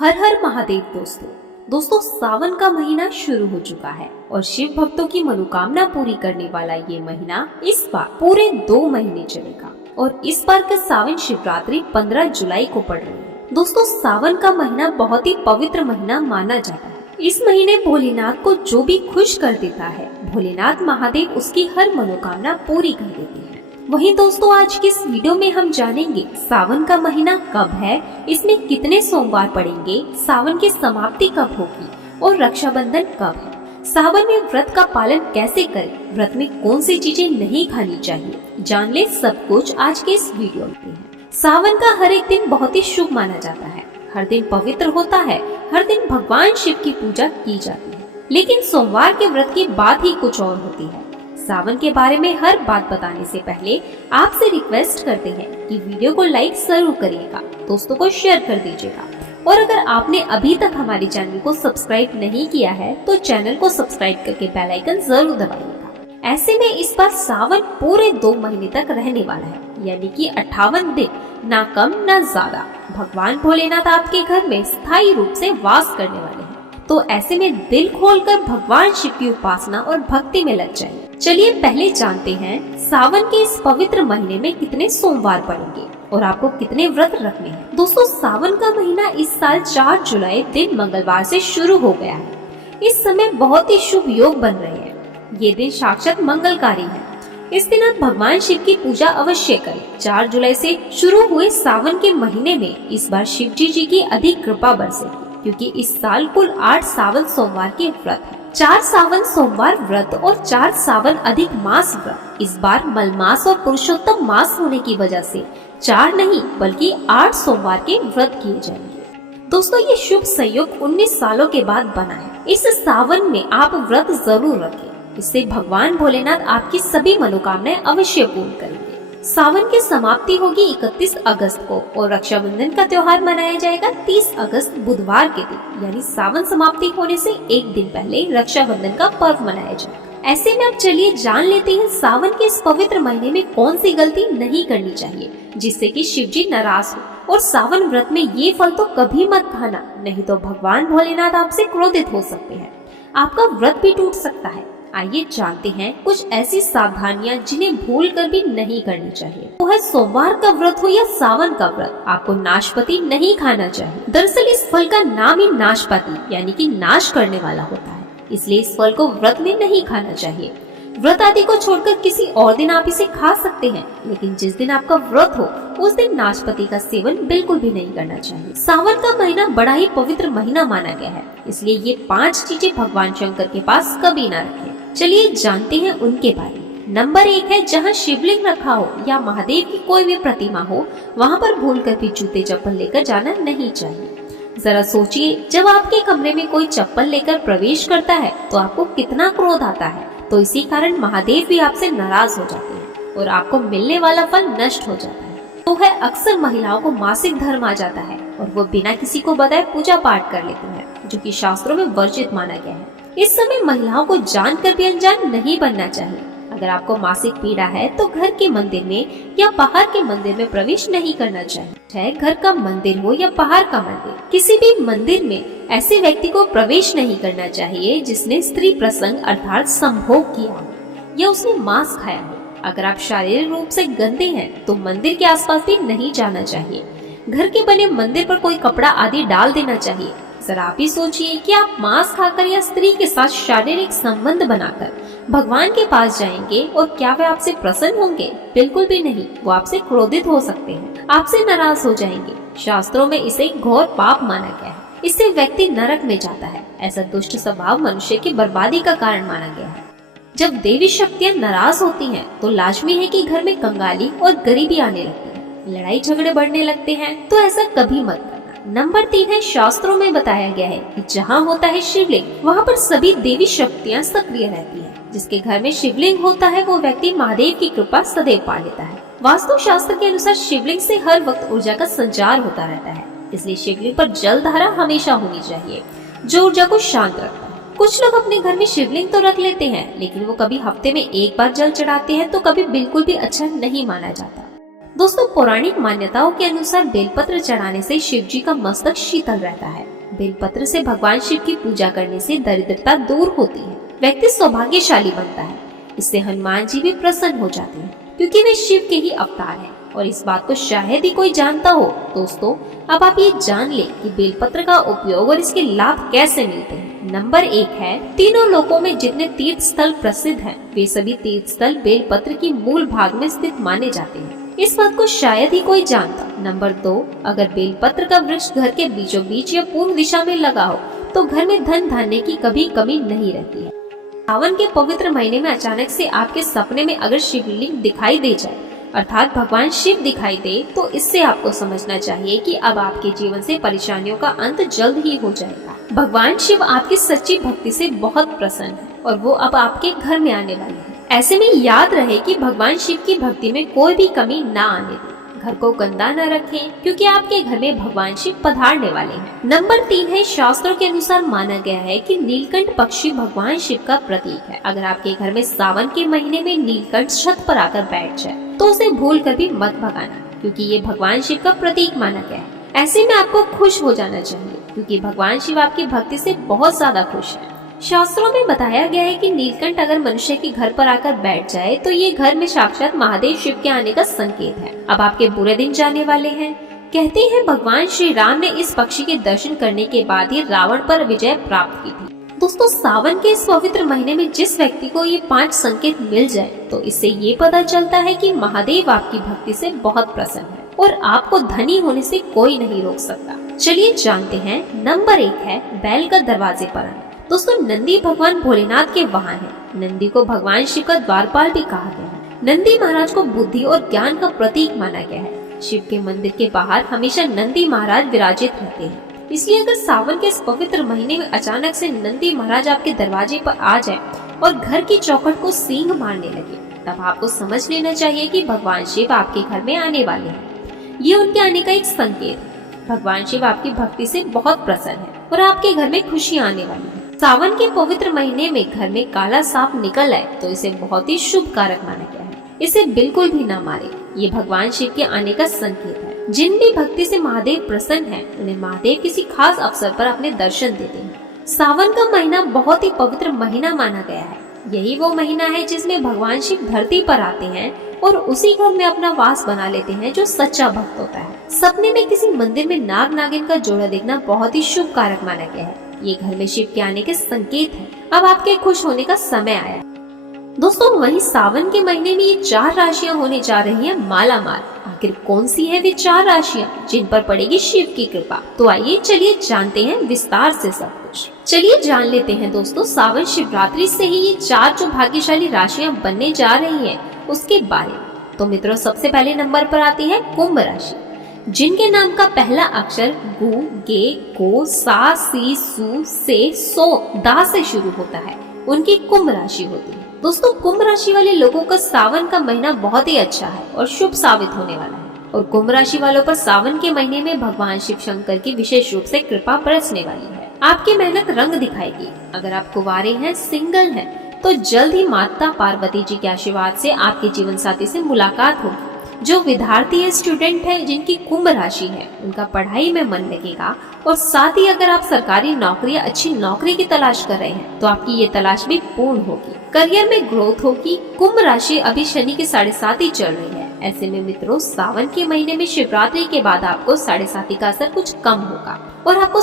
हर हर महादेव दोस्तों सावन का महीना शुरू हो चुका है और शिव भक्तों की मनोकामना पूरी करने वाला ये महीना इस बार पूरे 2 महीने चलेगा और इस बार का सावन शिवरात्रि 15 जुलाई को पड़ रही है। दोस्तों सावन का महीना बहुत ही पवित्र महीना माना जाता है। इस महीने भोलेनाथ को जो भी खुश कर देता है, भोलेनाथ महादेव उसकी हर मनोकामना पूरी कर देते हैं। वहीं दोस्तों आज की इस वीडियो में हम जानेंगे सावन का महीना कब है, इसमें कितने सोमवार पड़ेंगे, सावन की समाप्ति कब होगी और रक्षाबंधन कब है, सावन में व्रत का पालन कैसे करें, व्रत में कौन सी चीजें नहीं खानी चाहिए, जान ले सब कुछ आज के इस वीडियो में। सावन का हर एक दिन बहुत ही शुभ माना जाता है, हर दिन पवित्र होता है, हर दिन भगवान शिव की पूजा की जाती है। लेकिन सोमवार के व्रत की बात ही कुछ और होती है। सावन के बारे में हर बात बताने से पहले आपसे रिक्वेस्ट करते हैं कि वीडियो को लाइक जरूर करिएगा, दोस्तों को शेयर कर दीजिएगा और अगर आपने अभी तक हमारे चैनल को सब्सक्राइब नहीं किया है तो चैनल को सब्सक्राइब करके बेल आइकन जरूर दबाइएगा। ऐसे में इस बार सावन पूरे 2 महीने तक रहने वाला है, यानी कि 58 दिन, ना कम ना ज्यादा। भगवान भोलेनाथ आपके घर में स्थायी रूप से वास करने वाले हैं, तो ऐसे में दिल खोलकर भगवान शिव की उपासना और भक्ति में लग जाइए। चलिए पहले जानते हैं सावन के इस पवित्र महीने में कितने सोमवार पड़ेंगे और आपको कितने व्रत रखने हैं। दोस्तों सावन का महीना इस साल 4 जुलाई दिन मंगलवार से शुरू हो गया है। इस समय बहुत ही शुभ योग बन रहे हैं। ये दिन साक्षात मंगलकारी है। इस दिन आप भगवान शिव की पूजा अवश्य करें। 4 जुलाई से शुरू हुए सावन के महीने में इस बार शिव जी की अधिक कृपा बरसेगी, क्योंकि इस साल कुल 8 सावन सोमवार के व्रत है। 4 सावन सोमवार व्रत और 4 सावन अधिक मास व्रत। इस बार मलमास और पुरुषोत्तम मास होने की वजह से 4 नहीं बल्कि 8 सोमवार के व्रत किए जाएंगे। दोस्तों ये शुभ संयोग 19 सालों के बाद बना है। इस सावन में आप व्रत जरूर रखें, इससे भगवान भोलेनाथ आपकी सभी मनोकामनाएं अवश्य पूर्ण करेंगे। सावन की समाप्ति होगी 31 अगस्त को और रक्षाबंधन का त्योहार मनाया जाएगा 30 अगस्त बुधवार के दिन, यानी सावन समाप्ति होने से एक दिन पहले रक्षाबंधन का पर्व मनाया जाएगा। ऐसे में अब चलिए जान लेते हैं सावन के इस पवित्र महीने में कौन सी गलती नहीं करनी चाहिए जिससे कि शिव जी नाराज हो। और सावन व्रत में ये फल तो कभी मत खाना, नहीं तो भगवान भोलेनाथ आपसे क्रोधित हो सकते हैं, आपका व्रत भी टूट सकता है। आइए जानते हैं कुछ ऐसी सावधानियां जिन्हें भूल कर भी नहीं करनी चाहिए। वो है सोमवार का व्रत हो या सावन का व्रत, आपको नाशपाती नहीं खाना चाहिए। दरअसल इस फल का नाम ही नाशपाती यानी कि नाश करने वाला होता है, इसलिए इस फल को व्रत में नहीं खाना चाहिए। व्रत आदि को छोड़कर किसी और दिन आप इसे खा सकते हैं, लेकिन जिस दिन आपका व्रत हो उस दिन नाशपाती का सेवन बिल्कुल भी नहीं करना चाहिए। सावन का महीना बड़ा ही पवित्र महीना माना गया है, इसलिए ये 5 चीजें भगवान शंकर के पास कभी ना रखें। चलिए जानते हैं उनके बारे में। नंबर 1 है, जहाँ शिवलिंग रखा हो या महादेव की कोई भी प्रतिमा हो वहाँ पर भूलकर भी जूते चप्पल लेकर जाना नहीं चाहिए। जरा सोचिए, जब आपके कमरे में कोई चप्पल लेकर प्रवेश करता है तो आपको कितना क्रोध आता है। तो इसी कारण महादेव भी आपसे नाराज हो जाते हैं और आपको मिलने वाला फल नष्ट हो जाता है। तो है अक्सर महिलाओं को मासिक धर्म आ जाता है और वो बिना किसी को बताए पूजा पाठ कर लेती है, जो कि शास्त्रों में वर्जित माना गया है। इस समय महिलाओं को जानकर भी अनजान नहीं बनना चाहिए। अगर आपको मासिक पीड़ा है तो घर के मंदिर में या बाहर के मंदिर में प्रवेश नहीं करना चाहिए। चाहे घर का मंदिर हो या बाहर का मंदिर, किसी भी मंदिर में ऐसे व्यक्ति को प्रवेश नहीं करना चाहिए जिसने स्त्री प्रसंग अर्थात संभोग किया हो या उसने मांस खाया हो। अगर आप शारीरिक रूप से गंदे हैं तो मंदिर के आसपास भी नहीं जाना चाहिए। घर के बने मंदिर पर कोई कपड़ा आदि डाल देना चाहिए। जरा आप ही सोचिए कि आप मांस खाकर या स्त्री के साथ शारीरिक संबंध बनाकर भगवान के पास जाएंगे और क्या वे आपसे प्रसन्न होंगे? बिल्कुल भी नहीं, वो आपसे क्रोधित हो सकते हैं, आपसे नाराज हो जाएंगे। शास्त्रों में इसे घोर पाप माना गया है, इससे व्यक्ति नरक में जाता है। ऐसा दुष्ट स्वभाव मनुष्य की बर्बादी का कारण माना गया है। जब देवी शक्तियाँ नाराज होती हैं तो लाजमी है कि घर में कंगाली और गरीबी आने लगती है, लड़ाई झगड़े बढ़ने लगते हैं, तो ऐसा कभी मत करना। नंबर 3 है, शास्त्रों में बताया गया है कि जहाँ होता है शिवलिंग वहाँ पर सभी देवी शक्तियाँ सक्रिय रहती है। जिसके घर में शिवलिंग होता है वो व्यक्ति महादेव की कृपा सदैव पा लेता है। वास्तु शास्त्र के अनुसार शिवलिंग से हर वक्त ऊर्जा का संचार होता रहता है, इसलिए शिवलिंग पर जल धारा हमेशा होनी चाहिए, जो ऊर्जा को शांत रखता है। कुछ लोग अपने घर में शिवलिंग तो रख लेते हैं, लेकिन वो कभी हफ्ते में 1 बार जल चढ़ाते हैं, तो कभी बिल्कुल भी अच्छा नहीं माना जाता। दोस्तों पौराणिक मान्यताओं के अनुसार बेलपत्र चढ़ाने से शिव जी का मस्तक शीतल रहता है। बेलपत्र से भगवान शिव की पूजा करने से दरिद्रता दूर होती है, व्यक्ति सौभाग्यशाली बनता है। इससे हनुमान जी भी प्रसन्न हो जाते हैं क्योंकि वे शिव के ही अवतार हैं और इस बात को शायद ही कोई जानता हो। दोस्तों अब आप ये जान ले कि बेलपत्र का उपयोग और इसके लाभ कैसे मिलते हैं। नंबर 1 है, तीनों लोकों में जितने तीर्थ स्थल प्रसिद्ध हैं, वे सभी तीर्थ स्थल बेलपत्र की मूल भाग में स्थित माने जाते हैं। इस बात को शायद ही कोई जानता। नंबर 2, अगर बेलपत्र का वृक्ष घर के बीचों बीच या पूर्व दिशा में लगा हो तो घर में धन धान्य की कभी कमी नहीं रहती है। सावन के पवित्र महीने में अचानक से आपके सपने में अगर शिवलिंग दिखाई दे जाए, अर्थात भगवान शिव दिखाई दे, तो इससे आपको समझना चाहिए कि अब आपके जीवन से परेशानियों का अंत जल्द ही हो जाएगा। भगवान शिव आपकी सच्ची भक्ति से बहुत प्रसन्न है और वो अब आपके घर में आने वाले हैं। ऐसे में याद रहे कि भगवान शिव की भक्ति में कोई भी कमी ना आने दें। घर को गंदा न रखें क्योंकि आपके घर में भगवान शिव पधारने वाले हैं। नंबर 3 है, शास्त्रों के अनुसार माना गया है कि नीलकंठ पक्षी भगवान शिव का प्रतीक है। अगर आपके घर में सावन के महीने में नीलकंठ छत पर आकर बैठ जाए तो उसे भूल कर भी मत भगाना क्योंकि ये भगवान शिव का प्रतीक माना गया है। ऐसे में आपको खुश हो जाना चाहिए क्योंकि भगवान शिव आपकी भक्ति से बहुत ज्यादा खुश है। शास्त्रों में बताया गया है कि नीलकंठ अगर मनुष्य के घर पर आकर बैठ जाए तो ये घर में साक्षात महादेव शिव के आने का संकेत है। अब आपके बुरे दिन जाने वाले हैं। कहते हैं भगवान श्री राम ने इस पक्षी के दर्शन करने के बाद ही रावण पर विजय प्राप्त की थी। दोस्तों सावन के इस पवित्र महीने में जिस व्यक्ति को ये 5 संकेत मिल जाए तो इससे ये पता चलता है कि महादेव आपकी भक्ति से बहुत प्रसन्न है और आपको धनी होने से कोई नहीं रोक सकता। चलिए जानते हैं। नंबर 1 है, बैल का दरवाजे पर आना। दोस्तों नंदी भगवान भोलेनाथ के वाहन है। नंदी को भगवान शिव का द्वारपाल भी कहा गया है। नंदी महाराज को बुद्धि और ज्ञान का प्रतीक माना गया है। शिव के मंदिर के बाहर हमेशा नंदी महाराज विराजित रहते हैं। इसलिए अगर सावन के इस पवित्र महीने में अचानक से नंदी महाराज आपके दरवाजे पर आ जाए और घर की चौखट को सींग मारने लगे, तब आपको समझ लेना चाहिए कि भगवान शिव आपके घर में आने वाले हैं। ये उनके आने का एक संकेत है। भगवान शिव आपकी भक्ति से बहुत प्रसन्न है और आपके घर में खुशियाँ आने वाली है। सावन के पवित्र महीने में घर में काला सांप निकल आए तो इसे बहुत ही शुभ कारक माना गया है। इसे बिल्कुल भी न मारे। ये भगवान शिव के आने का संकेत है। जिन भी भक्ति से महादेव प्रसन्न है उन्हें महादेव किसी खास अवसर पर अपने दर्शन देते हैं। सावन का महीना बहुत ही पवित्र महीना माना गया है। यही वो महीना है जिसमें भगवान शिव धरती पर आते हैं और उसी घर में अपना वास बना लेते हैं जो सच्चा भक्त होता है। सपने में किसी मंदिर में नाग नागिन का जोड़ा देखना बहुत ही शुभ कारक माना गया है। ये घर में शिव के आने के संकेत है। अब आपके खुश होने का समय आया। दोस्तों वहीं सावन के महीने में ये 4 राशियां होने जा रही हैं माला माल। आखिर कौन सी है वे 4 राशियां जिन पर पड़ेगी शिव की कृपा? तो आइए चलिए जानते हैं विस्तार से सब कुछ। चलिए जान लेते हैं दोस्तों सावन शिवरात्रि से ही ये 4 जो भाग्यशाली राशियां बनने जा रही हैं उसके बारे में। तो मित्रों सबसे पहले नंबर पर आती है कुंभ राशि, जिनके नाम का पहला अक्षर गु, गे, को, सा, सी, सु, से, सो, दा से शुरू होता है, उनकी कुंभ राशि होती है। दोस्तों कुंभ राशि वाले लोगों का सावन का महीना बहुत ही अच्छा है और शुभ साबित होने वाला है और कुंभ राशि वालों पर सावन के महीने में भगवान शिव शंकर की विशेष रूप से कृपा बरसने वाली है। आपकी मेहनत रंग दिखाएगी। अगर आप कुंवारे हैं, सिंगल हैं, तो जल्द ही माता पार्वती जी के आशीर्वाद से आपके जीवन साथी से मुलाकात होगी। जो विद्यार्थी है, स्टूडेंट है, जिनकी कुंभ राशि है, उनका पढ़ाई में मन लगेगा और साथ ही अगर आप सरकारी नौकरी या अच्छी नौकरी की तलाश कर रहे हैं तो आपकी ये तलाश भी पूर्ण होगी। करियर में ग्रोथ होगी। कुंभ राशि अभी शनि के 7.5 चल रही है। ऐसे में मित्रों सावन के महीने में शिवरात्रि के बाद आपको 7.5 का असर कुछ कम होगा और आपको